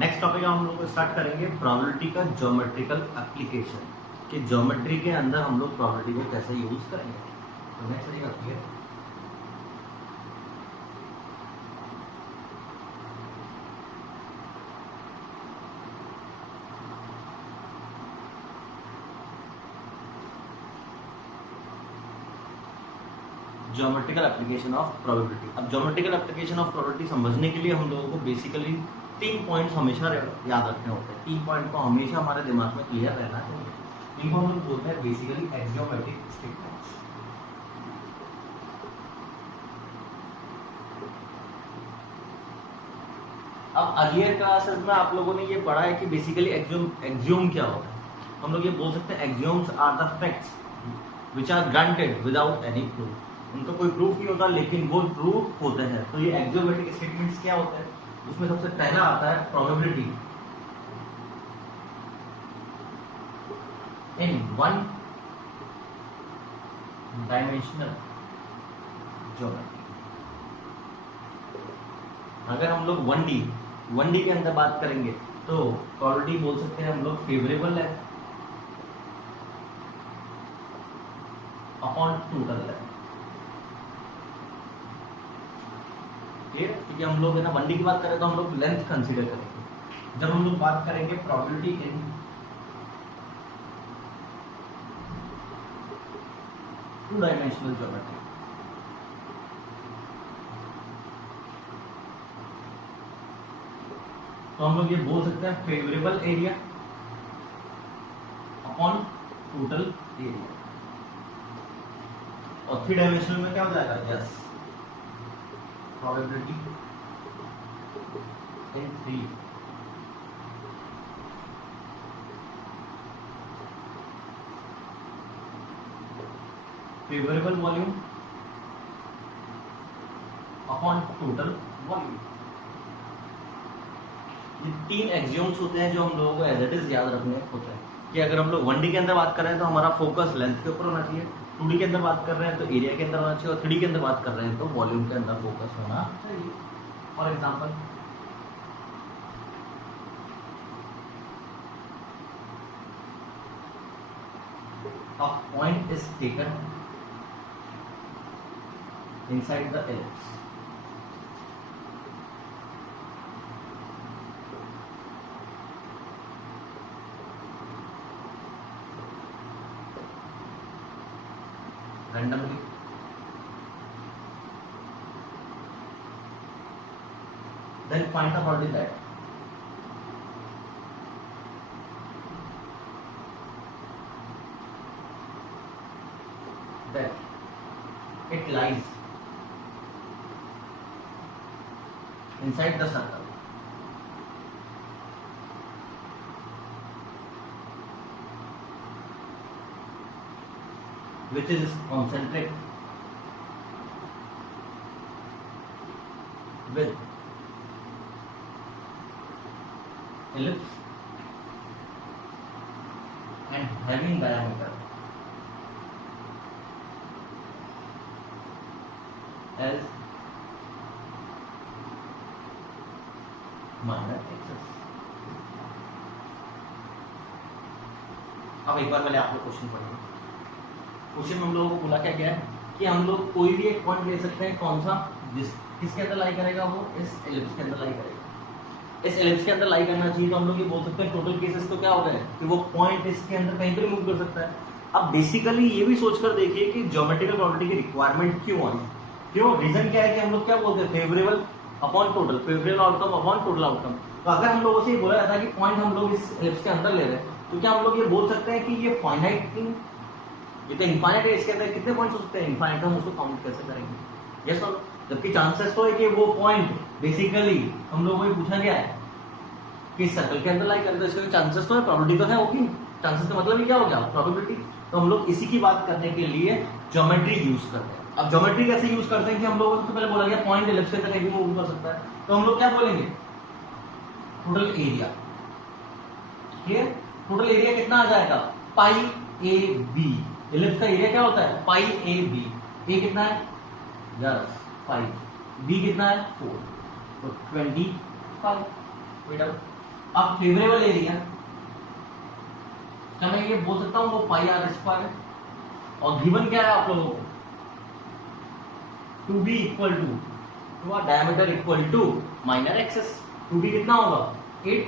Next topic हम लोग start करेंगे प्रोबेबिलिटी का ज्योमेट्रिकल एप्लीकेशन, कि ज्योमेट्री के अंदर हम लोग प्रोबेबिलिटी को कैसे यूज करेंगे। तो नेक्स्ट तरीका clear. Geometrical application of probability. अब ज्योमेट्रिकल एप्लीकेशन ऑफ प्रोबेबिलिटी समझने के लिए हम लोगों को बेसिकली 3 पॉइंट्स हमेशा याद रखने होते हैं। 3 पॉइंट को हमेशा हमारे दिमाग में क्लियर रहना चाहिए। इनको हम लोग बोलते हैं बेसिकली एक्सियोमेटिक स्टेटमेंट्स। अब अर्लियर क्लासेस में आप लोगों ने ये पढ़ा है कि बेसिकली एक्सियोम क्या होता है। हम लोग ये बोल सकते हैं axioms are the facts which are granted without any proof. उनका कोई प्रूफ नहीं होता लेकिन वो ट्रू होते हैं। तो ये एक्सियोमेटिक स्टेटमेंट्स क्या होते हैं, उसमें सबसे पहला आता है probability in one dimensional geometry. अगर हम लोग 1D के अंदर बात करेंगे तो प्रोबेबिलिटी बोल सकते हैं हम लोग फेवरेबल है अपॉन टोटल है। क्लियर? क्योंकि हम लोग है ना 1D की बात करें तो हम लोग लेंथ कंसीडर करेंगे। जब हम लोग बात करेंगे प्रोबेबिलिटी इन 2 डायमेंशनल ज्योमेट्री, तो हम लोग ये बोल सकते हैं favourable area upon total area. और 3 डायमेंशनल में क्या हो जाएगा, yes probability in 3 favourable volume upon total volume. ये 3 एक्सियोम्स होते हैं जो हम लोगों को एज इट इज याद रखने होते हैं। कि अगर हम लोग 1D के अंदर बात कर रहे हैं तो हमारा फोकस लेंथ के ऊपर होना चाहिए, 2D के अंदर बात कर रहे हैं तो एरिया के अंदर होना चाहिए, और 3D के अंदर बात कर रहे हैं तो वॉल्यूम के अंदर फोकस होना चाहिए। For example a point is taken inside the ellipse. Randomly, then find the probability that it lies inside the circle which is concentric with ellipse and having diameter as minor axis। अब एक बार पहले आप लोग question पढ़िए। Question में हम लोगों को बोला क्या गया है कि हम लोग कोई भी एक पॉइंट ले सकते हैं, कौन सा, किसके अंदर लाई करेगा, वो इस एलिप्स के अंदर लाई करेगा। इस एलिप्स के अंदर लाई करना चाहिए तो हम लोग ये बोल सकते हैं टोटल केसेस तो क्या होता है कि वो पॉइंट इसके अंदर कहीं पर मूव कर सकता है। अब बेसिकली ये भी सोचकर देखिए कि ज्योमेट्रिकल प्रॉपर्टी की रिक्वायरमेंट क्यों आई, क्यों, रीजन क्या है कि हम लोग क्या बोलते हैं favourable upon total, favourable outcome upon total outcome. तो अगर हम लोगों से ये बोला जाता है कि पॉइंट हम लोग इस एलिप्स के अंदर ले रहे हैं तो क्या हम लोग ये बोल सकते हैं कि ये फाइनाइट थिंग, ये तो इनफाइनाइट है, इसके अंदर कितने पॉइंट्स हो सकते हैं, इनफाइनाइट, हम उसको काउंट कैसे करेंगे, यस और नो। जबकि चांसेस तो है कि वो पॉइंट बेसिकली हम लोगों को ये पूछा गया है कि सर्कल के अंदर लाई करें, तो इसके चांसेस तो है, प्रोबेबिलिटी तो है होगी। चांसेस का मतलब ही क्या हो गया, प्रोबेबिलिटी। तो हम लोग इसी की बात करने के लिए ज्योमेट्री यूज करते हैं। अब ज्योमेट्री कैसे यूज करते हैं कि हम लोगों को सबसे पहले बोला गया पॉइंट एलिप्स के अंदर कहीं भी मूव कर सकता है, तो हम लोग क्या बोलेंगे, total area. Clear? Total area कितना आ जाएगा, पाई ए बी। एलिप्स का एरिया क्या होता है, पाई ए बी। ए कितना है, यस 5, बी कितना है 4, तो 25। अब फेवरेबल एरिया, क्या मैं ये बोल सकता हूँ वो पाई आर स्क्वायर है, और गिवन क्या है आप लोगों को, to be equal to diameter equal to minor axis, to be कितना होगा 8,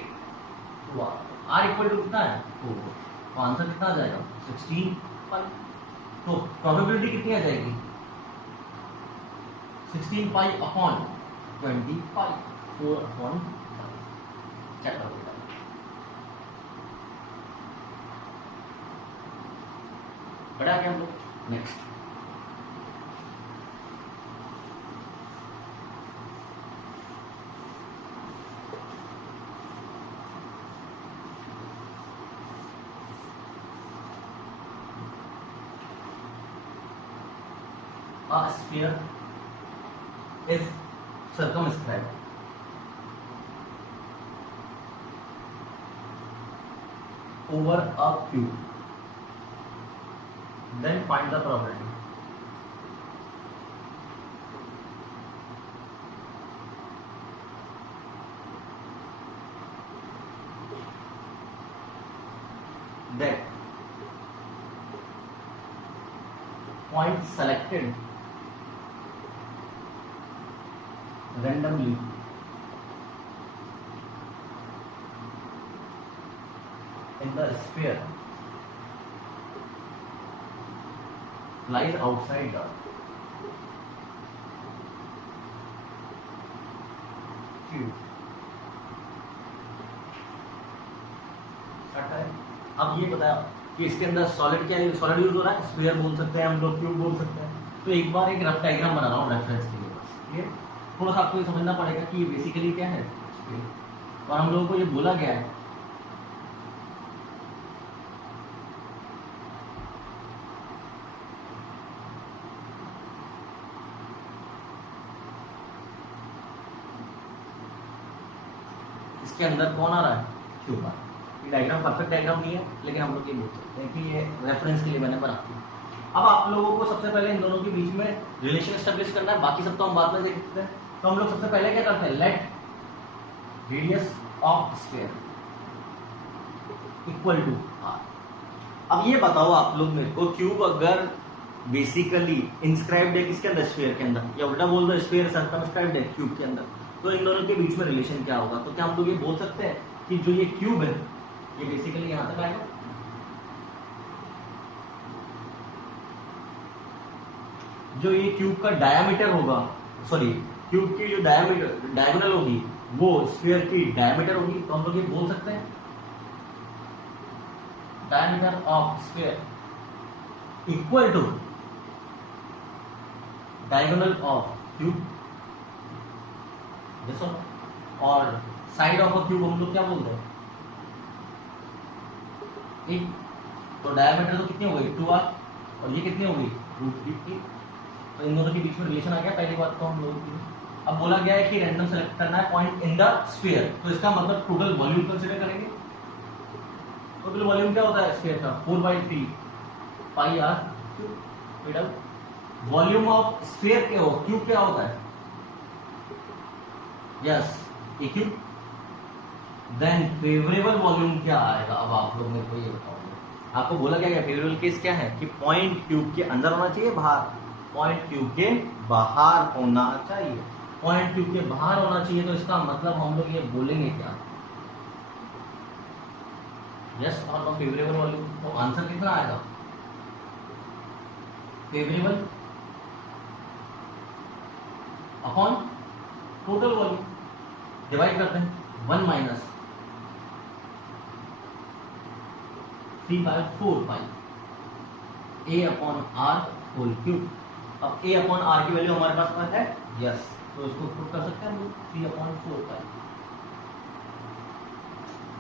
टू आर इक्वल टू कितना है 4, तो आंसर कितना आ जाएगा 16 पाई। तो प्रोबेबिलिटी कितनी आ जाएगी 16 पाई अपॉन 20 पाई, 4 अपॉन 5। चेक करो बेटा, बड़ा क्या हम लोग। Next a sphere is circumscribed over a cube, then find the probability. That point selected randomly in the sphere lies outside the cube. अब ये बताया कि इसके अंदर सॉलिड क्या है, सॉलिड यूज हो रहा है, स्फीयर बोल सकते हैं हम लोग, क्यूब बोल सकते हैं। तो एक बार एक रफ डायग्राम बना रहा हूँ रेफरेंस के लिए बस, क्लियर। थोड़ा सा आपको ये समझना पड़ेगा कि ये बेसिकली क्या है स्फीयर, और हम लोगों को ये बोला गया है इसके अंदर कौन आ रहा है, क्यूब आ रहा है। ये डायग्राम परफेक्ट डायग्राम नहीं है, लेकिन हम लोग ये बोल सकते हैं कि ये रेफरेंस के लिए मैंने बना दिया। अब आप लोगों को सबसे पहले इन दोनों के बीच में रिलेशन एस्टेब्लिश करना है, बाकी सब तो हम बाद में देखते हैं। तो हम लोग सबसे पहले क्या करते हैं, let radius of sphere equal to R. अब ये बताओ आप लोग मेरे को, क्यूब अगर बेसिकली इंस्क्राइब्ड है किसके अंदर, स्फीयर के अंदर, या उल्टा बोल दो स्फीयर सर्कमस्क्राइब्ड है क्यूब के अंदर, तो इन दोनों के बीच में रिलेशन क्या होगा। तो क्या हम लोग ये बोल सकते हैं कि जो ये क्यूब है ये बेसिकली यहां तक आएगा, जो ये क्यूब का डायामीटर होगा, सॉरी क्यूब की जो डायमीटर डायगोनल होगी वो स्फीयर की डायमीटर होगी। तो हम लोग ये बोल सकते हैं diameter of sphere equal to diagonal of cube, और साइड ऑफ अ क्यूब हम लोग क्या बोलते हैं, एक। तो डायमीटर तो कितनी हो गई 2r, और ये कितनी हो गई √3। तो इन दोनों के बीच में रिलेशन आ गया, पहली बात तो हम लोगों की। अब बोला गया है कि रैंडम सेलेक्ट करना है पॉइंट इन द स्फीयर, तो इसका मतलब टोटल वॉल्यूम कंसीडर करेंगे। टोटल वॉल्यूम क्या होता है स्फीयर का 4/3 pi r cube. Volume of sphere क्या हो, क्यूब क्या होता है, yes a cube. Then favourable volume क्या आएगा, अब आप लोग मेरे को ये बताओगे। आपको बोला क्या गया, फेवरेबल केस क्या है कि पॉइंट क्यूब के अंदर होना चाहिए, बाहर, पॉइंट क्यूब के बाहर होना चाहिए, पॉइंट क्यूब के बाहर होना चाहिए। तो इसका मतलब हम लोग ये बोलेंगे क्या, यस और नो फेवरेबल वॉल्यूम। तो आंसर कितना आएगा, favourable upon total volume, divide करते हैं 1 minus 3/4 pi a upon R whole cube. अब a अपॉन आर की वैल्यू हमारे पास है, यस, तो इसको पुट कर सकते हैं हम लोग 3/4 पाई।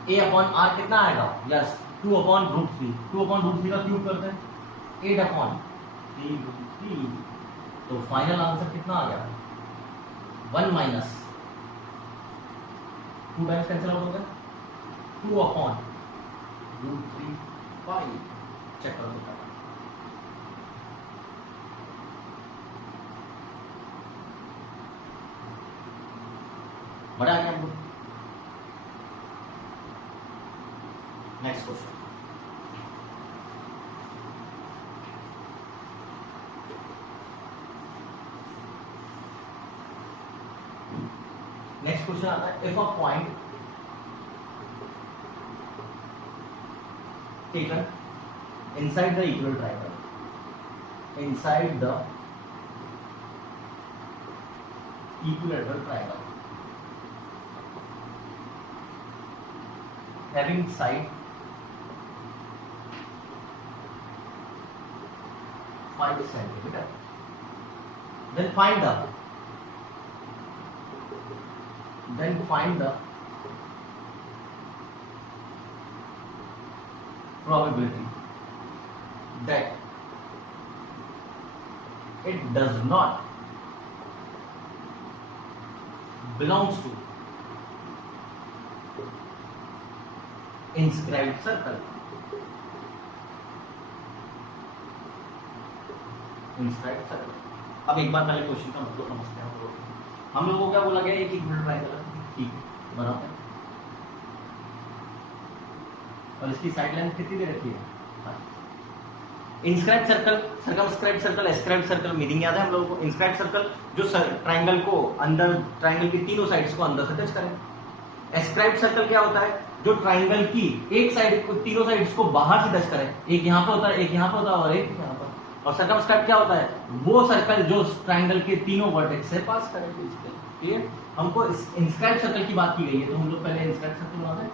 a अपॉन आर कितना आएगा, यस 2/√3, 2/√3 का क्यूब करते हैं 8/3√3। तो फाइनल आंसर कितना आ गया 1 माइनस 2 टाइम्स कैंसिल आउट हो गया 2/√3 पाई। चेक करो बेटा, बड़ा क्या नेक्स्ट क्वेश्चन, नेक्स्ट क्वेश्चन आता है, if a point taken inside the equal triangle, inside the equilateral triangle having side 5 centimeter, then find the probability that it does not belongs to inscribed circle. inscribed circle. अब एक बार पहले question का मतलब समझते हैं हम लोगों को क्या बोला गया, एक इक्वल ट्रायंगल है, ठीक बराबर, और इसकी साइड लेंथ कितनी दे रखी है, inscribed circle, circumscribed circle, ascribed circle, meaning याद है हम लोगों को। इंस्क्राइब्ड सर्कल जो ट्रायंगल को अंदर, ट्रायंगल की तीनों साइड्स को अंदर से टच करे। एस्क्राइब्ड सर्कल क्या होता है, जो ट्रायंगल की एक साइड को, तीनों साइड्स को बाहर से टच करे, एक यहाँ पे होता है, एक यहाँ पे होता है और एक यहाँ पर। और सर्कमस्क्राइब्ड क्या होता है, वो सर्कल जो ट्रायंगल के तीनों वर्टेक्स से पास करे। क्लियर, हमको इंस्क्राइब्ड सर्कल की बात की गई है, तो हम लोग पहले इंस्क्राइब्ड सर्कल बनाते हैं।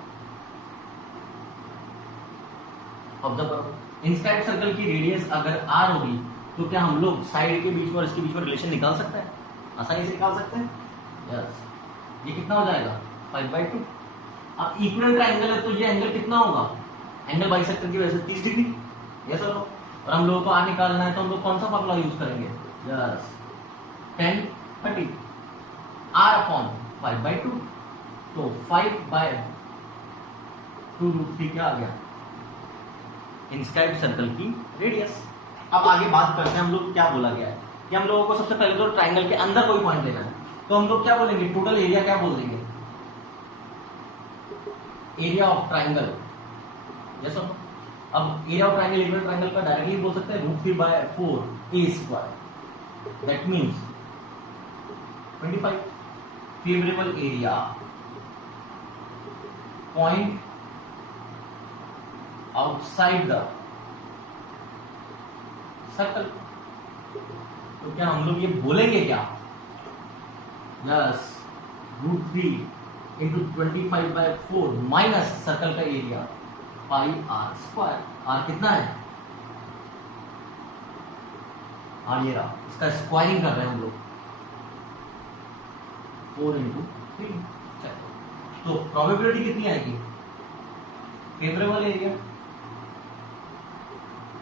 ऑब्जर्व करो, इंस्क्राइब्ड सर्कल की रेडियस अगर r होगी तो क्या हम लोग साइड के बीच में और इसके बीच में रिलेशन निकाल सकते हैं, आसानी से निकाल सकते हैं। यस, ये कितना हो जाएगा 5/2। अब इक्वल ट्रायंगल है तो ये एंगल कितना होगा, एंगल बाइसेक्टर की वजह से 30 डिग्री। यस और और हम लोगों को r निकालना है तो हम लोग कौन सा फॉर्मूला यूज करेंगे, यस 10/30 r/5/2, तो 5/2√3 क्या आ गया, इंस्क्राइब्ड सर्कल की रेडियस। अब आगे बात करते हैं, हम लोग क्या बोला गया है कि हम लोगों को सबसे पहले तो ट्रायंगल के अंदर कोई पॉइंट लेना है, तो हम लोग क्या बोलेंगे, टोटल एरिया क्या बोल देंगे, एरिया ऑफ ट्रायंगल। यस और अब area of triangle, equal triangle का डायरेक्टली बोल सकते हैं √3/4 a², that means 25। Favourable area point outside the circle, तो क्या हम लोग ये बोलेंगे क्या, यस √3 × 25/4 माइनस सर्कल का एरिया πr²। r कितना है, r ये रहा, इसका स्क्वायरिंग कर रहे हैं हम लोग, 4 × 3। तो प्रोबेबिलिटी कितनी आएगी, favourable area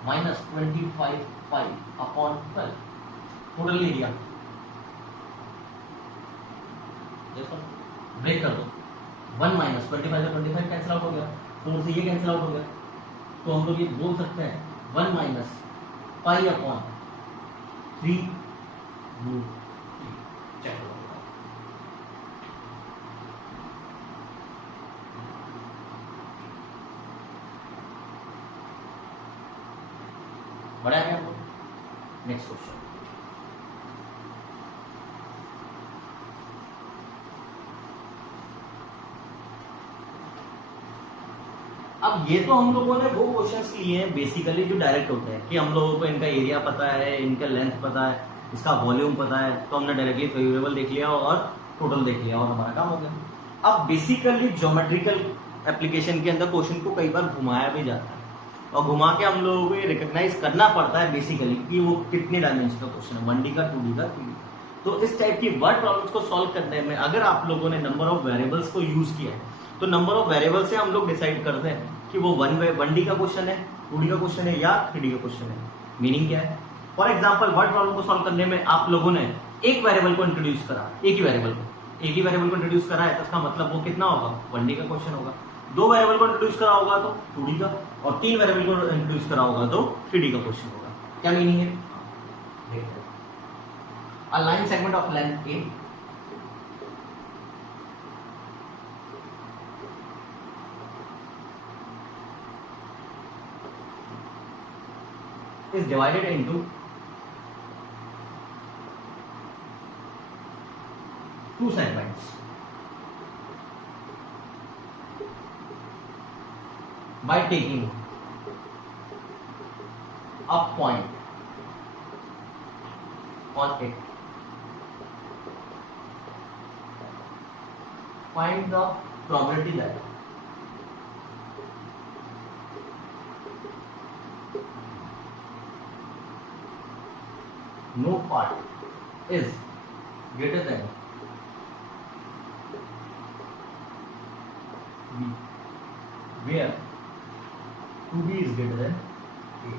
-25π/12 total area. Break कर दो, 1 - 25 से 25 कैंसिल आउट हो गया, 4 से ये कैंसिल आउट हो गया, तो हम लोग ये बोल सकते हैं 1 - π/3√3। चेक करो, बढ़ा गया। नेक्स्ट क्वेश्चन, अब ये तो हम लोगों ने वो क्वेश्चंस लिए हैं बेसिकली जो डायरेक्ट होते हैं कि हम लोगों को इनका एरिया पता है, इनका लेंथ पता है, इसका वॉल्यूम पता है, तो हमने डायरेक्टली फेवरेबल देख लिया और टोटल देख लिया और हमारा काम हो गया। अब बेसिकली ज्योमेट्रिकल एप्लीकेशन के अंदर क्वेश्चन को कई बार घुमाया भी जाता है और घुमा के हम लोगों को ये रिकॉग्नाइज करना पड़ता है बेसिकली कि वो कितने डायमेंशन का क्वेश्चन है, 1D का, 2D का, 3D। तो इस टाइप की वर्ड प्रॉब्लम्स को सॉल्व करने में अगर आप लोगों ने नंबर ऑफ वेरिएबल्स को यूज किया है तो नंबर ऑफ वेरिएबल से हम लोग डिसाइड करते हैं कि वो 1D का क्वेश्चन है, 2D का क्वेश्चन है या 3D का क्वेश्चन है। मीनिंग क्या है, फॉर एग्जाम्पल वर्ड प्रॉब्लम को सॉल्व करने में आप लोगों ने एक वेरिएबल को इंट्रोड्यूस करा, एक ही वेरिएबल को इंट्रोड्यूस करा है, तो इसका मतलब वो कितना होगा, 1D का क्वेश्चन होगा। 2 वेरिएबल को इंट्रोड्यूस करा होगा तो 2D का, और 3 वेरिएबल को इंट्रोड्यूस करा होगा तो 3D का क्वेश्चन होगा। क्या मीनिंग है, a line segment of length a is divided into two segments by taking a point on it. Find the probability that no part is greater than B, where 2B is greater than A.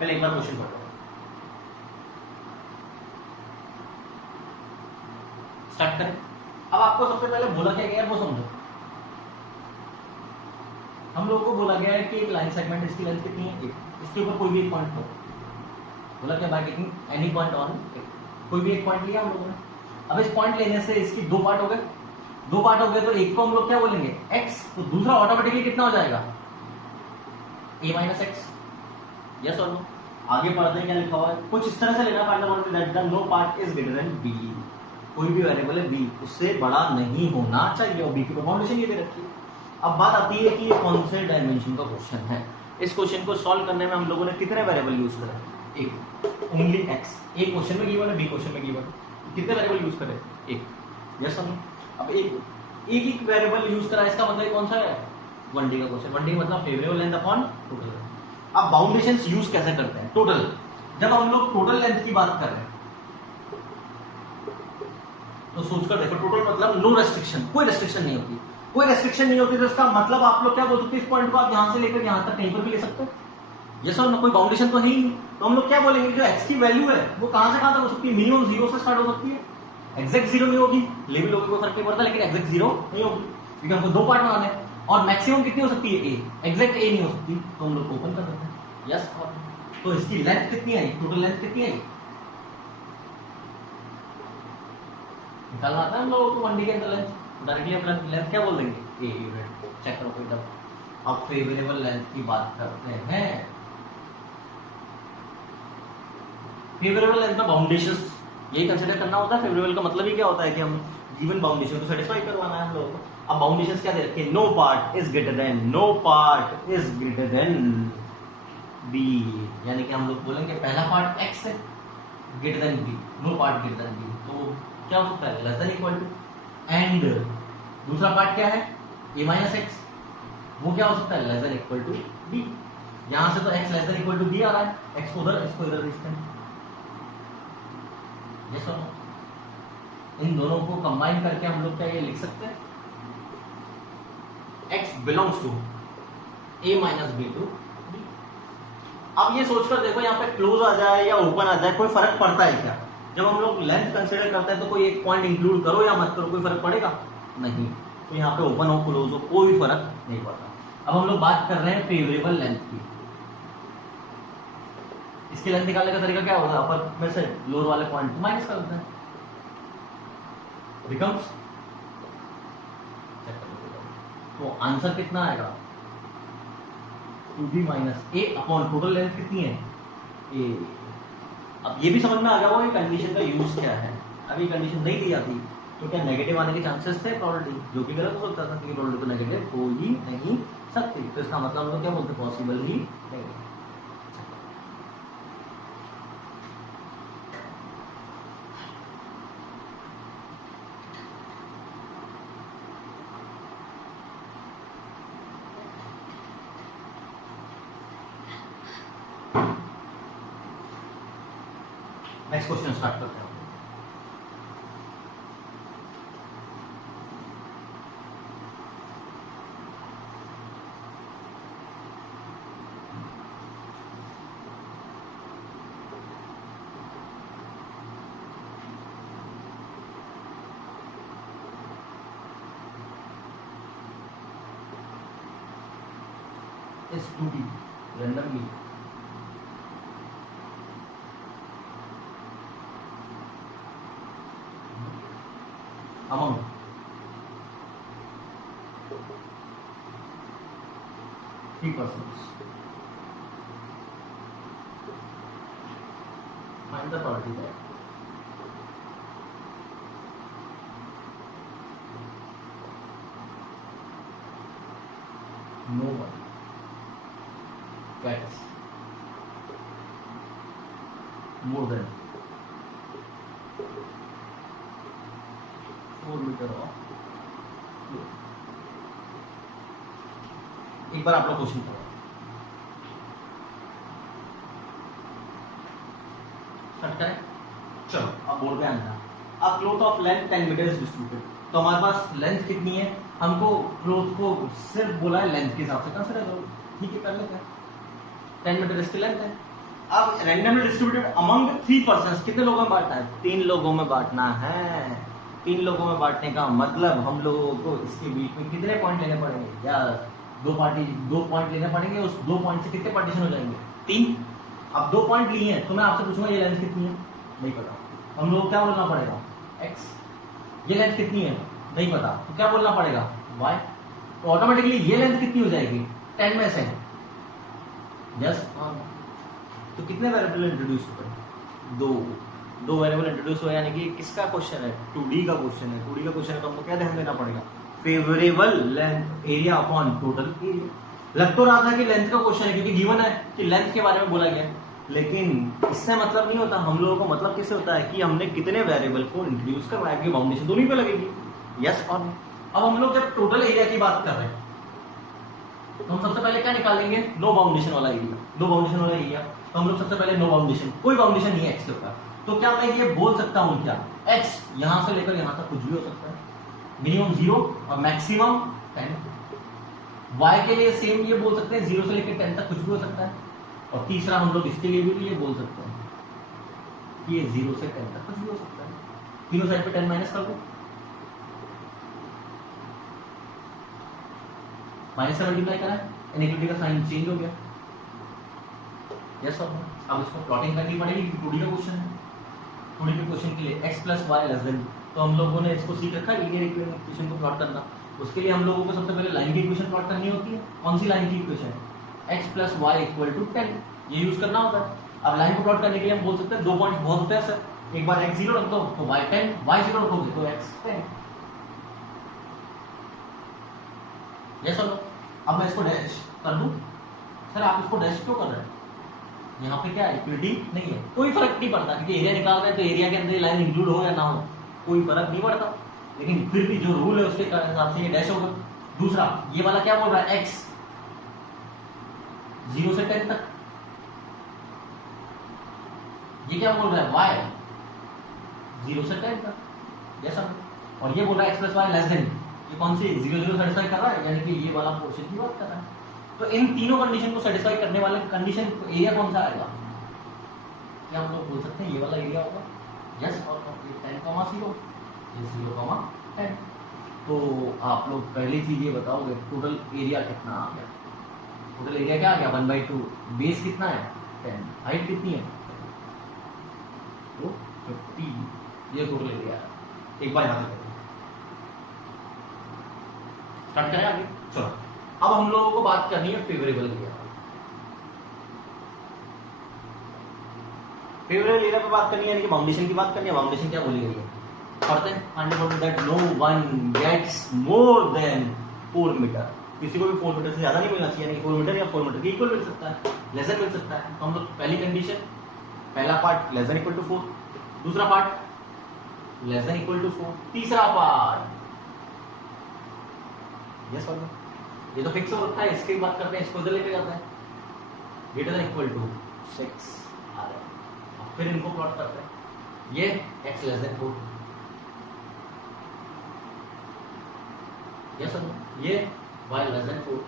पहले एक बार question पढ़ो, start करें। अब आपको सबसे पहले बोला क्या गया है वो समझो। हम लोगों को बोला गया है कि एक लाइन सेगमेंट, इसकी लेंथ कितनी है, एक, इसके ऊपर कोई भी एक पॉइंट हो। बोला क्या, by taking any point on, कोई भी एक पॉइंट लिया हम लोगों ने। अब इस पॉइंट लेने से इसकी दो पार्ट हो गए, दो पार्ट हो गए तो एक को हम लोग क्या बोलेंगे, x, तो दूसरा ऑटोमेटिकली कितना हो जाएगा, a माइनस एक्स। यस और नो। आगे पढ़ते हैं क्या लिखा हुआ है, कुछ इस तरह से लेना part that the no part is greater than b, कोई भी वेरिएबल है b उससे बड़ा नहीं होना चाहिए, और b की बाउंडेशन ये दे रखी है। अब बात आती है कि ये कौन से डायमेंशन का क्वेश्चन है। इस क्वेश्चन को सॉल्व करने में हम लोगों ने कितने वेरिएबल यूज करे, एक, ओनली x, एक क्वेश्चन में गिवन है, बी क्वेश्चन में गिवन है, कितने वेरिएबल यूज करे, एक। यस और नो। अब एक वेरिएबल यूज करा, इसका मतलब कौन सा है, 1D का क्वेश्चन। 1D मतलब फेवरेबल लेंथ अपॉन टोटल। अब बाउंडेशंस यूज कैसे करते हैं, टोटल, जब हम लोग टोटल लेंथ की बात कर रहे हैं तो सोचकर देखो, टोटल मतलब नो रेस्ट्रिक्शन, कोई रेस्ट्रिक्शन नहीं होती, कोई रेस्ट्रिक्शन नहीं होती, तो इसका मतलब आप लोग क्या बोल सकते हैं, इस पॉइंट को आप यहां से लेकर यहां तक कहीं पर भी ले सकते हो। यस और नो, कोई बाउंडेशन तो है ही नहीं, तो हम लोग क्या बोलेंगे, जो x की वैल्यू है वो कहां से कहां तक हो सकती है, मिनिमम 0 से स्टार्ट हो सकती है, एग्जैक्ट 0 नहीं होगी, ले भी लोगों को फर्क नहीं पड़ता, लेकिन एग्जैक्ट 0 नहीं होगी क्योंकि हमको दो पार्ट बनाने हैं। और मैक्सिमम कितनी हो सकती है, a, एग्जैक्ट a नहीं हो सकती, तो हम लोग ओपन कर देते हैं। यस और तो इसकी लेंथ कितनी आई, टोटल लेंथ कितनी आई, निकालना आता है हम लोगों को 1D के अंदर लेंथ, डायरेक्टली हम लेंथ क्या बोल देंगे, a यूनिट। चेक करो कोई तब। अब फेवरेबल लेंथ की बात करते हैं। फेवरेबल लेंथ में बाउंडेशंस यही कंसीडर करना होता है। फेवरेबल का मतलब ही क्या होता है कि हम गिवन बाउंडेशन को सेटिस्फाई करवाना है हम लोगों को। अब बाउंडेशंस क्या दे रखे हैं, no part is greater than, no part is greater than b, यानी कि हम लोग बोलेंगे पहला पार्ट x है greater than b, no part greater than b, तो क्या हो सकता है, less than equal to, and दूसरा पार्ट क्या है, a माइनस एक्स, वो क्या हो सकता है, less than equal to b। यहां से तो x less than equal to b आ रहा है, x को उधर, इसको इधर लिखते हैं। यस और नो। इन दोनों को कंबाइन करके हम लोग क्या ये लिख सकते हैं, x belongs to a minus b to b। अब ये सोचकर देखो, यहाँ पे क्लोज आ जाए या ओपन आ जाए, कोई फर्क पड़ता है क्या, जब हम लोग लेंथ कंसीडर करते हैं तो कोई एक पॉइंट इंक्लूड करो या मत करो, कोई फर्क पड़ेगा नहीं, तो यहाँ पे ओपन हो क्लोज हो कोई भी फर्क नहीं पड़ता। अब हम लोग बात कर रहे हैं फेवरेबल लेंथ की। इसकी लेंथ निकालने का तरीका क्या होगा, अपर में से लोअर वाले पॉइंट को माइनस कर देते हैं, बिकम्स, तो आंसर कितना आएगा, 2b minus a upon total length कितनी है, a। अब ये भी समझ में आ गया वो कंडीशन का यूज क्या है। अभी कंडीशन नहीं दी जाती तो क्या नेगेटिव आने के चांसेस थे प्रोबेबिलिटी, जो कि गलत हो सकता था कि प्रोबेबिलिटी तो नेगेटिव हो ही नहीं सकती, तो इसका मतलब हम लोग क्या बोलते हैं, पॉसिबल ही नहीं। नेक्स्ट क्वेश्चन स्टार्ट करते हैं। इस 2D randomly among three persons. Find the probability that no one gets more than 4 metre of flow. एक बार आप लोग क्वेश्चन करो, स्टार्ट करें। चलो अब बोर्ड पे आना। A cloth of length 10 metre is distributed. तो हमारे पास लेंथ कितनी है, हमको क्लॉथ को सिर्फ बोला है लेंथ के हिसाब से कंसीडर करो, ठीक है कर लेते हैं। 10 मीटर इसकी लेंथ है। अब रैंडमली डिस्ट्रीब्यूटेड अमंग 3 पर्संस, कितने लोगों में बांटना है, 3 लोगों में बांटना है। 3 लोगों में बांटने का मतलब हम लोगों को इसके बीच में कितने पॉइंट लेने पड़ेंगे, या 2 पॉइंट लेने पड़ेंगे, उस 2 पॉइंट से कितने पार्टीशन हो जाएंगे, 3। अब 2 पॉइंट लिए हैं तो मैं आपसे पूछूंगा ये लेंथ कितनी है, नहीं पता, हम लोग क्या बोलना पड़ेगा, x। ये लेंथ कितनी है नहीं पता, तो क्या बोलना पड़ेगा, y। तो ऑटोमेटिकली ये लेंथ कितनी हो जाएगी, 10 में से। यस तो कितने वेरिएबल इंट्रोड्यूस हुए, 2 वेरिएबल इंट्रोड्यूस हुए, यानी कि किसका क्वेश्चन है, 2D का क्वेश्चन है। 2D का क्वेश्चन है तो हमको क्या ध्यान देना पड़ेगा, favourable length area upon total area. लग तो रहा था कि लेंथ का क्वेश्चन है क्योंकि गिवन है कि लेंथ के बारे में बोला गया, लेकिन इससे मतलब नहीं होता। हम लोगों को मतलब किससे होता है कि हमने कितने वेरिएबल को इंट्रोड्यूस करवाया कि बाउंडेशन दोनों पे लगेगी, यस और नो। अब हम लोग जब टोटल एरिया की बात कर रहे हैं तो हम सबसे पहले क्या निकालेंगे, नो बाउंडेशन वाला एरिया। नो बाउंडेशन वाला एरिया तो हम लोग सबसे पहले नो बाउंडेशन, कोई बाउंडेशन नहीं है एक्स के ऊपर, तो क्या मैं ये बोल सकता हूं क्या, एक्स यहां से लेकर यहां तक कुछ भी हो सकता है, मिनिमम 0 और मैक्सिमम 10। y के लिए सेम ये बोल सकते हैं 0 से लेकर 10 तक कुछ भी हो सकता है। और तीसरा हम लोग इसके लिए भी ये बोल सकते हैं कि ये 0 से 10 तक कुछ भी हो सकता है। तीनों साइड पे 10 माइनस कर दो, माइनस से मल्टीप्लाई करा है, इनइक्वालिटी का साइन चेंज हो गया, यस और नो। अब इसको प्लॉटिंग करनी पड़ेगी क्योंकि 2D का क्वेश्चन है। 2D के क्वेश्चन के लिए x + y <, तो हम लोगों ने इसको सीख रखा है लीनियर इक्वेशन को प्लॉट करना। उसके लिए हम लोगों को सबसे पहले लाइन की इक्वेशन प्लॉट करनी होती है। कौन सी लाइन की इक्वेशन, x + y = 10, ये यूज करना होता है। अब लाइन को प्लॉट करने के लिए हम बोल सकते हैं 2 पॉइंट बहुत होते हैं सर, एक बार x 0 रख दो तो y 10, y 0 रखोगे तो x 10, यस और नो। अब मैं इसको डैश कर दूं, सर आप इसको डैश क्यों कर रहे हैं, यहाँ पे क्या है इक्विटी नहीं है, कोई फर्क नहीं पड़ता क्योंकि एरिया निकाल रहे हैं तो एरिया के अंदर लाइन इंक्लूड हो या ना हो कोई फर्क नहीं पड़ता, लेकिन फिर भी जो रूल है उसके हिसाब से ये डैश होगा। दूसरा ये वाला क्या बोल रहा है, x 0 से 10 तक, ये क्या बोल रहा है, y 0 से 10 तक, जैसा। और ये बोल रहा है x + y <, ये कौन सी 0 0 सेटिस्फाई कर रहा है, यानी कि ये वाला पोर्शन की बात कर रहा है। तो इन तीनों कंडीशन को सेटिस्फाई करने वाले कंडीशन एरिया कौन सा आएगा, क्या हम लोग बोल सकते हैं ये वाला एरिया होगा, यस और नो। 10,0, ये 0,10। तो आप लोग पहली चीज ये बताओगे टोटल एरिया कितना आ गया, टोटल एरिया क्या आ गया 1/2, बेस कितना है 10, हाइट कितनी है तो 50, ये टोटल एरिया है। एक बार यहाँ से स्टार्ट करें आगे, चलो। अब हम लोगों को बात करनी है फेवरेबल एरिया। फेवरेबल एरिया पे बात करनी है, यानी कि बाउंडेशन की बात करनी है। बाउंडेशन क्या बोली गई है, पढ़ते हैं, understood that no one gets more than 4 metre. किसी को भी 4 मीटर से ज्यादा नहीं मिलना चाहिए, यानी 4 मीटर या 4 मीटर के इक्वल मिल सकता है, लेस देन मिल सकता है। तो हम लोग पहली कंडीशन, पहला part less than equal to 4, दूसरा part less than equal to 4, तीसरा पार्ट यस और नो। ये तो फिक्स हो रखा है, इसकी बात करते हैं, इसको इधर लेके जाते हैं, ग्रेटर देन इक्वल टू 6 आ रहा है। फिर इनको प्लॉट करते हैं, ये x <, 4, यस और नो, ये y <, 4,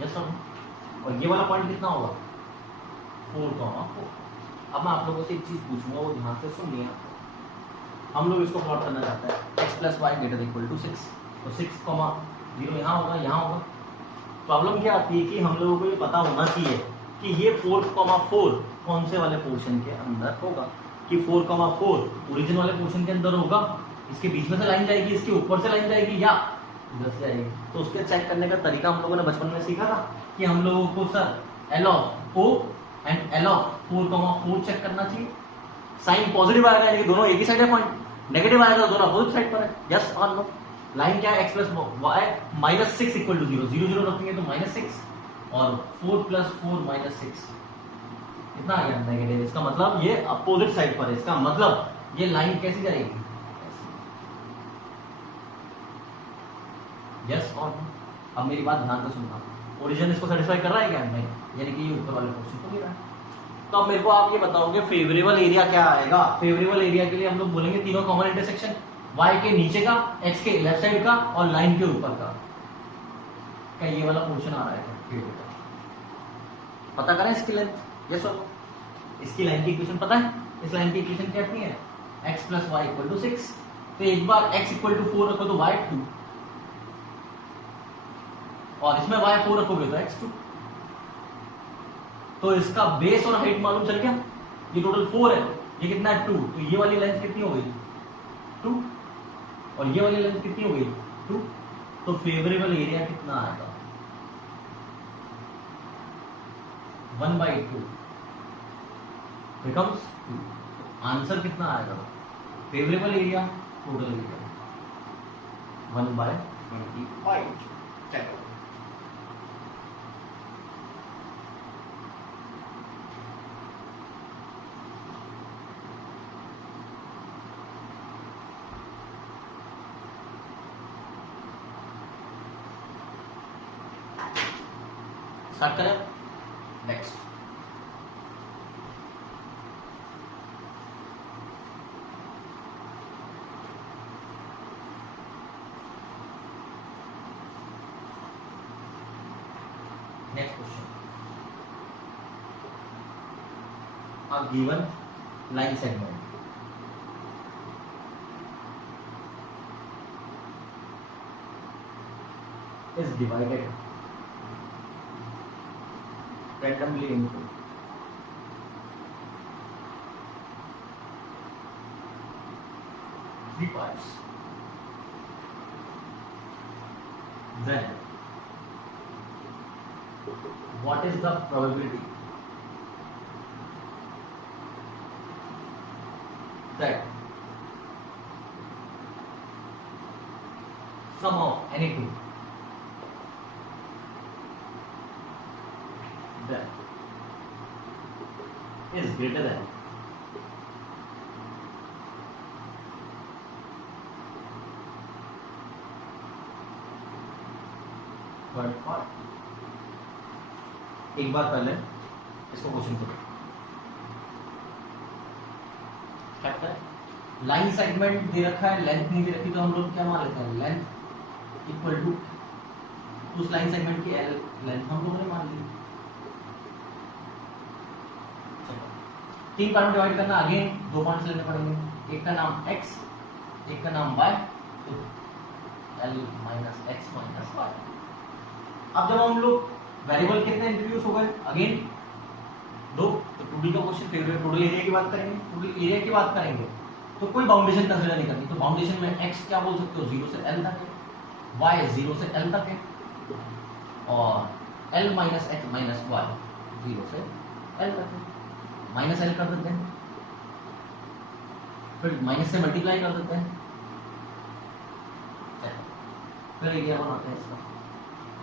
यस और नो। और ये वाला पॉइंट कितना होगा 4,4, अब मैं आप लोगों से एक चीज पूछूंगा, वो ध्यान से सुन लिया। हम लोग इसको प्लॉट करना चाहते हैं x plus Y greater equal to 6, तो 6,0 यहाँ होगा, यहाँ होगा। प्रॉब्लम क्या आती है कि हम लोगों को ये पता होना चाहिए कि ये 4,4 कौन से वाले पोर्शन के अंदर होगा, कि 4,4 ओरिजिन वाले पोर्शन के अंदर होगा, इसके बीच में से लाइन जाएगी, इसके ऊपर से लाइन जाएगी, या इधर से जाएगी। तो उसके चेक करने का तरीका हम लोगों ने बचपन में सीखा था कि हम लोगों को sir L of O and L of 4,4 check करना चाहिए। साइन पॉजिटिव आएगा यानी दोनों एक ही साइड है, पॉइंट नेगेटिव आएगा तो दोनों अपोजिट साइड पर है, यस और नो। लाइन क्या है, x plus Y minus 6 equal to 0, 0 0 रखेंगे तो -6 और 4 प्लस 4 -6 कितना आ गया, नेगेटिव। इसका मतलब ये अपोजिट साइड पर है, इसका मतलब ये लाइन कैसी जाएगी, यस और नो। अब मेरी बात ध्यान से सुनना, ओरिजिन इसको सेटिस्फाई कर रहा है क्या, नहीं, यानी कि ये ऊपर वाले पोर्शन को ले रहा है। तो अब मेरे को आप ये बताओगे फेवरेबल एरिया क्या आएगा। फेवरेबल एरिया के लिए हम लोग बोलेंगे तीनों कॉमन इंटरसेक्शन, y के नीचे का, x के लेफ्ट साइड का और लाइन के ऊपर का। क्या ये वाला पोर्शन आ रहा है क्या, पता करें इसकी लेंथ, यस और नो। इसकी लाइन की इक्वेशन पता है, इस लाइन की इक्वेशन क्या है, x plus Y equal to 6। तो एक बार x इक्वल टू 4 रखो तो y 2, और इसमें y 4 रखोगे तो x 2। तो इसका बेस और हाइट मालूम चल गया, ये टोटल 4 है, ये कितना है 2, तो ये वाली लेंथ कितनी हो गई 2, और ये वाली लेंथ कितनी हो गई 2। तो फेवरेबल एरिया कितना आएगा 1/2 बिकम्स 2। आंसर कितना आएगा, फेवरेबल एरिया टोटल एरिया 1/25। चलो स्टार्ट करें, next. Next question, a given line segment is divided randomly into 3 parts, then what is the probability that sum of any two that is greater than third part। एक बार पहले इसको question करो, start करें। Line segment दे रखा है, length नहीं दे रखी, तो हम लोग क्या मान लेते हैं, लेंथ इक्वल टू उस लाइन सेगमेंट की लेंथ हम लोगों ने मान ली। तीन पार्ट में डिवाइड करना, अगेन 2 पॉइंट्स लेने पड़ेंगे, एक का नाम x, एक का नाम y, तो l minus x minus y। अब जब हम लोग वेरिएबल कितने इंट्रोड्यूस हो गए, अगेन 2, तो 2D का क्वेश्चन फेवरेट टोटल एरिया की बात करेंगे, टोटल एरिया की बात करेंगे तो कोई बाउंडेशन कंसीडर नहीं करनी। तो बाउंडेशन में x क्या बोल सकते हो, 0 से l तक है, y 0 से l तक है, और l minus x minus y 0 से l तक है। माइनस l कर देते हैं, फिर माइनस से मल्टीप्लाई कर देते हैं, फिर एरिया बनाते हैं इसका।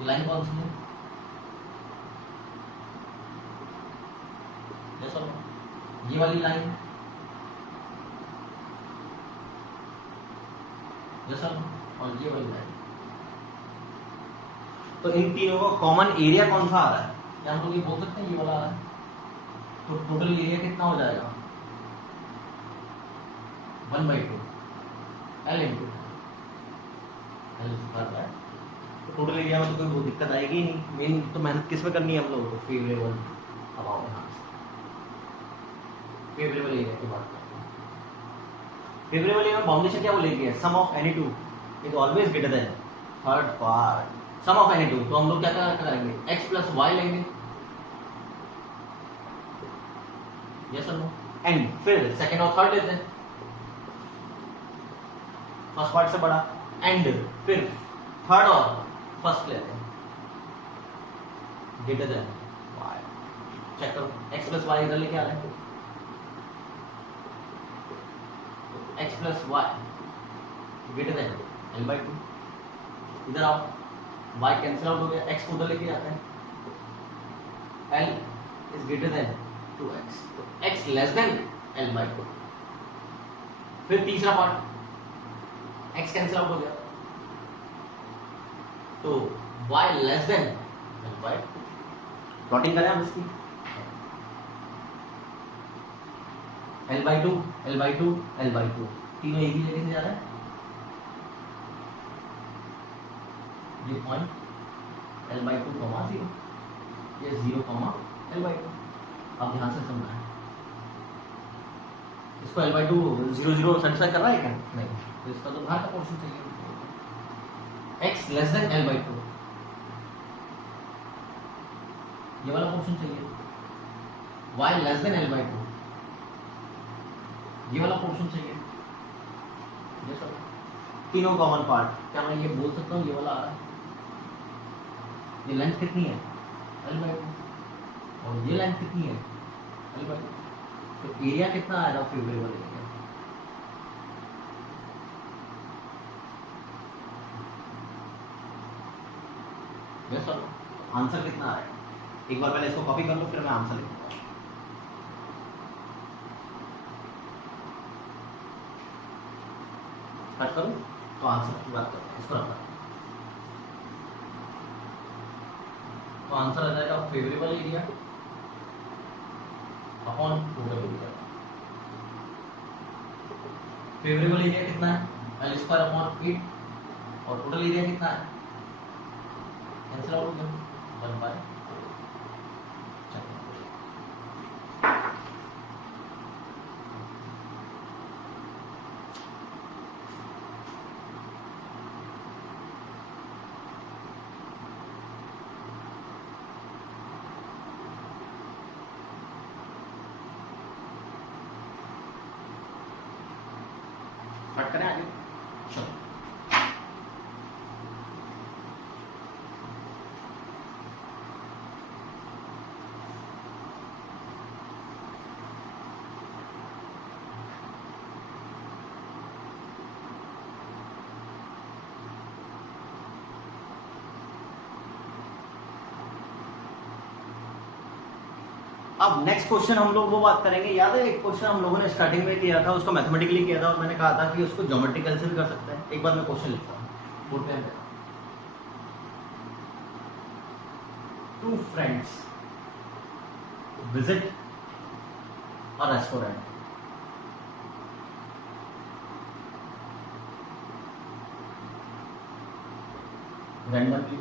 लाइन कौन सी है, ये वाली लाइन, और ये वाली लाइन। तो इन तीनों का कॉमन एरिया कौन सा आ रहा है, क्या हम लोग ये बोल सकते हैं ये वाला आ रहा है। तो टोटल एरिया कितना हो जाएगा 1/2 L इंटू L स्क्वायर है। तो टोटल एरिया में तो कोई दिक्कत आएगी नहीं। मेन तो मेहनत किस में करनी है हम लोगों को, फेवरेबल अबाउट यहाँ से। फेवरेबल एरिया की बात करते हैं। फेवरेबल एरिया में बाउंडेशन क्या बोलेगी, sum of any two is always greater than third part, sum of any two. तो हम लोग क्या करेंगे, x प्लस वाई लेंगे, यस और नो, एंड फिर सेकंड और थर्ड लेते हैं, फर्स्ट पार्ट से बड़ा, एंड फिर थर्ड और फर्स्ट लेते हैं, ग्रेटर देन y। चेक करो, x प्लस वाई इधर लेके आ रहे हैं, x plus Y greater than l/2, इधर आओ, y कैंसिल आउट हो गया, x को उधर लेके जाते हैं, l is greater then 2x, तो x लेस देन l/2। फिर तीसरा पार्ट, x कैंसिल आउट हो गया, तो y less than l/2। Plotting करें हम इसकी, l/2 l/2 l/2 तीनों एक ही जगह से जा रहे हैं, ये पॉइंट l/2 0, ये 0 l/2। अब ध्यान से समझना है, इसको l/2 0 0 सेटिस्फाई कर रहा है क्या, नहीं, तो इसका तो बाहर का पोर्शन चाहिए, x लेस देन l/2, ये वाला पोर्शन चाहिए, y लेस देन l/2, ये वाला पोर्शन चाहिए, ये सब तीनों कॉमन पार्ट। क्या मैं ये बोल सकता हूँ, ये वाला आ रहा है, ये लेंथ कितनी है l/2, और ये लेंथ कितनी है l/2, तो एरिया कितना आएगा फेवरेबल एरिया, यस और आंसर कितना आएगा। एक बार पहले इसको कॉपी कर लो, फिर मैं आंसर लिखूंगा। कट करूं तो आंसर की बात करते हैं, इसको रखा, तो आंसर आ जाएगा favourable area upon total area. Favourable area कितना है, l² अपॉन 8, और टोटल एरिया कितना है, कैंसिल आउट हो गया 1/। कट करें आगे, चलो अब नेक्स्ट क्वेश्चन हम लोग वो बात करेंगे। याद है एक क्वेश्चन हम लोगों ने स्टार्टिंग में किया था, उसको मैथमेटिकली किया था, और मैंने कहा था कि उसको ज्योमेट्रिकल से भी कर सकते हैं। एक बार मैं क्वेश्चन लिखता हूँ बोर्ड पे। 2 friends visit a restaurant. Randomly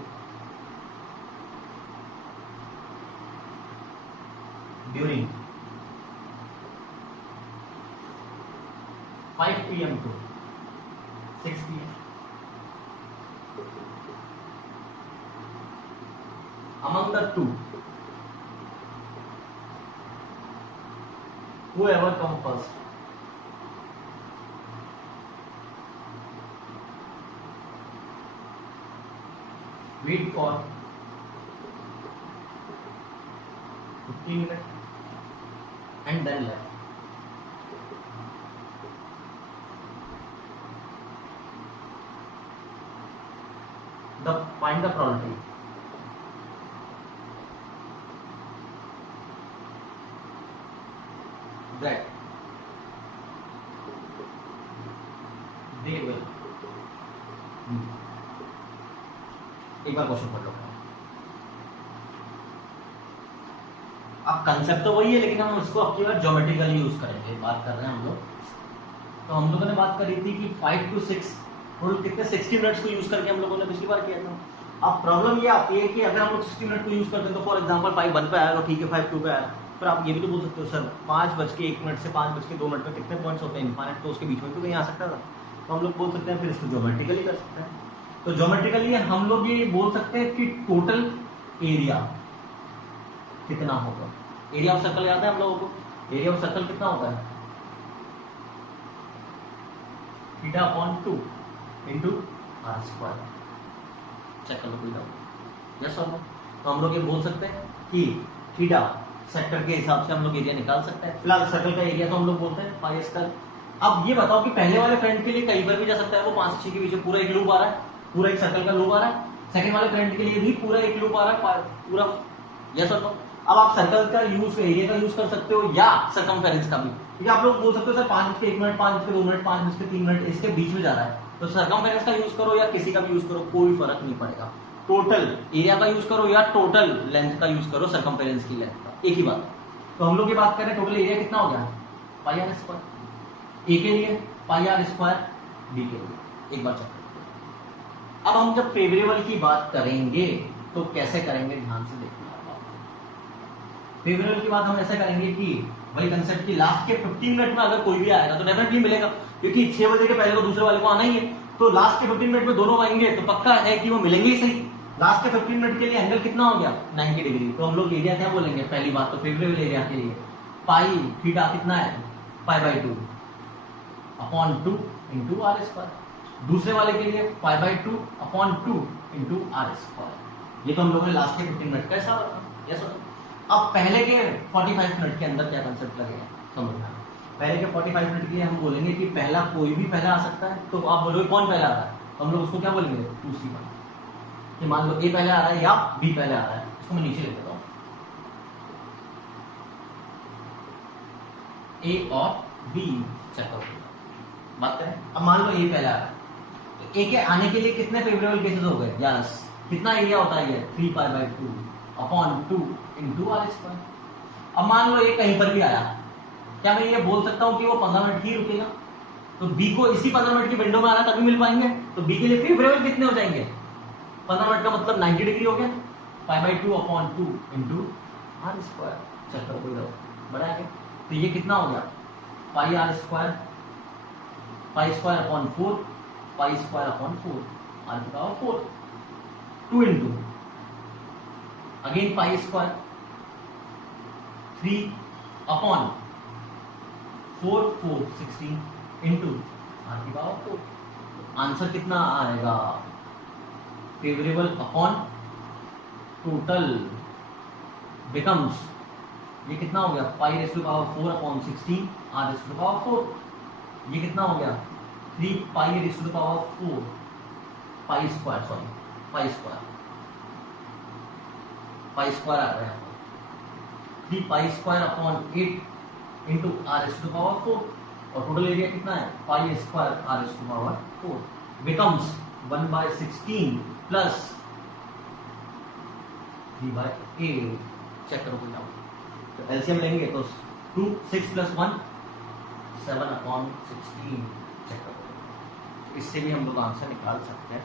during 5 p.m. to 6 p.m. Among the two, whoever come first wait for 15 minutes and then left. Find the probability. That they will. एक बार क्वेश्चन पढ़ लो। अब कंसेप्ट तो वही है, लेकिन हम उसको अब की बार ज्योमेट्रिकली यूज करेंगे। बात कर रहे हैं हम लोग, तो हम लोगों ने बात करी थी कि 5 to 6 टोटल कितने 60 मिनट्स को यूज करके हम लोगों ने पिछली बार किया था। अब प्रॉब्लम ये आती है कि अगर हम लोग 60 मिनट को यूज करते हैं तो फॉर एग्जांपल 5 1 पे आया तो ठीक है, 5 2 पे आया, फिर आप ये भी तो बोल सकते हो सर 5:01 से 5:02 में कितने पॉइंट्स होते हैं इनफाइनाइट, तो उसके बीच में तो कहीं आ सकता था। तो हम लोग बोल सकते हैं फिर इसको ज्योमेट्रिकली कर सकते हैं। तो ज्योमेट्रिकली हम लोग ये बोल सकते हैं कि टोटल एरिया कितना होगा। एरिया ऑफ सर्कल याद है हम लोगों को, एरिया ऑफ सर्कल कितना होता है θ/2 इंटू आर स्क्वायर। चेक कर लो कोई डाउट, यस और नो। तो हम लोग ये बोल सकते हैं कि थीटा सेक्टर के हिसाब से हम लोग एरिया निकाल सकते हैं। फिलहाल सर्कल का एरिया तो हम लोग बोलते हैं पाई स्क्वायर। अब ये बताओ कि पहले वाले फ्रेंड के लिए कहीं पर भी जा सकता है, वो 5 से 6 के बीच में पूरा एक लूप आ रहा है, पूरा एक सर्कल का लूप आ रहा है। सेकंड वाले फ्रेंड के लिए भी पूरा एक लूप आ रहा है पूरा, यस और नो। अब आप सर्कल का यूज, एरिया का यूज कर सकते हो या सर्कमफेरेंस का भी, क्योंकि आप लोग बोल सकते हो सर 5:01, 5:02, 5:03 इसके बीच में जा रहा है, तो सर्कमफेरेंस का यूज करो या किसी का भी यूज करो, कोई फर्क नहीं पड़ेगा। टोटल एरिया का यूज करो या टोटल लेंथ का यूज करो, सर्कमफेरेंस की लेंथ का, एक ही बात। तो हम लोग ये बात कर रहे हैं टोटल एरिया कितना हो गया पाई आर स्क्वायर, ए के लिए पाई आर स्क्वायर, बी के लिए। एक बार चेक करो। अब हम जब फेवरेबल की बात करेंगे तो कैसे करेंगे, ध्यान से देखना। फेवरेबल की बात हम ऐसे करेंगे कि वही कंसेप्ट की लास्ट के 15 मिनट में अगर कोई भी आएगा तो डेफिनेटली मिलेगा, क्योंकि 6 बजे के पहले को दूसरे वाले को आना ही है, तो लास्ट के 15 मिनट में दोनों आएंगे तो पक्का है कि वो मिलेंगे ही सही। लास्ट के 15 मिनट के लिए एंगल कितना हो गया 90 डिग्री, तो हम लोग एरिया क्या बोलेंगे, पहली बात तो फेवरेबल एरिया के लिए पाई थीटा कितना है π/2 अपॉन 2 इंटू आर स्क्वायर। दूसरे वाले के लिए π/2 अपॉन 2 इंटू आर स्क्वायर। ये तो हम लोगों ने लास्ट के 15 मिनट का हिसाब रखा, यस सर। अब पहले के 45 मिनट के अंदर क्या कंसेप्ट लगेगा समझना। पहले के 45 मिनट के लिए हम बोलेंगे कि पहला कोई भी पहला आ सकता है, तो आप बोलोगे कौन पहला आ रहा है, तो हम लोग उसको क्या बोलेंगे 2C1, कि मान लो ए पहले आ रहा है या बी पहले आ रहा है। इसको मैं नीचे लिख देता हूं, ए और बी चेक करो बात करें। अब मान लो ए पहले आ रहा है, तो ए के आने के लिए कितने फेवरेबल केसेस हो गए, यस कितना एरिया होता है ये 3π/2 अपॉन 2 इंटू आर स्क्वायर। अब मान लो ये कहीं पर भी आया, क्या मैं ये बोल सकता हूं कि वो 15 मिनट ही रुकेगा, तो बी को इसी 15 मिनट की विंडो में आना तभी मिल पाएंगे, तो बी के लिए फेवरेबल कितने हो जाएंगे 15 मिनट का मतलब 90 डिग्री हो गया, π/2 अपॉन 2 इंटू आर स्क्वायर। चल करो कोई बड़ा है, तो ये कितना हो गया pi r square, pi square upon 4, pi square upon 4, r की power 4, 2 into again pi square 3 upon 4 4 16 into r की पावर 4। आंसर कितना आएगा फेवरेबल अपॉन टोटल बिकम्स, ये कितना हो गया pi raise to power 4 upon 16 r raise to power 4। ये कितना हो गया 3 pi raise to power 4 pi square, sorry pi square आ रहा है 3 pi square upon 8 into r raise to power 4, और टोटल एरिया कितना है pi square r raise to power 4 becomes 1/16 plus 3/8। Check करो कोई ना, तो एलसीएम लेंगे तो 2 6 + 1 7/16। चेक करो, इससे भी हम लोग आंसर निकाल सकते हैं।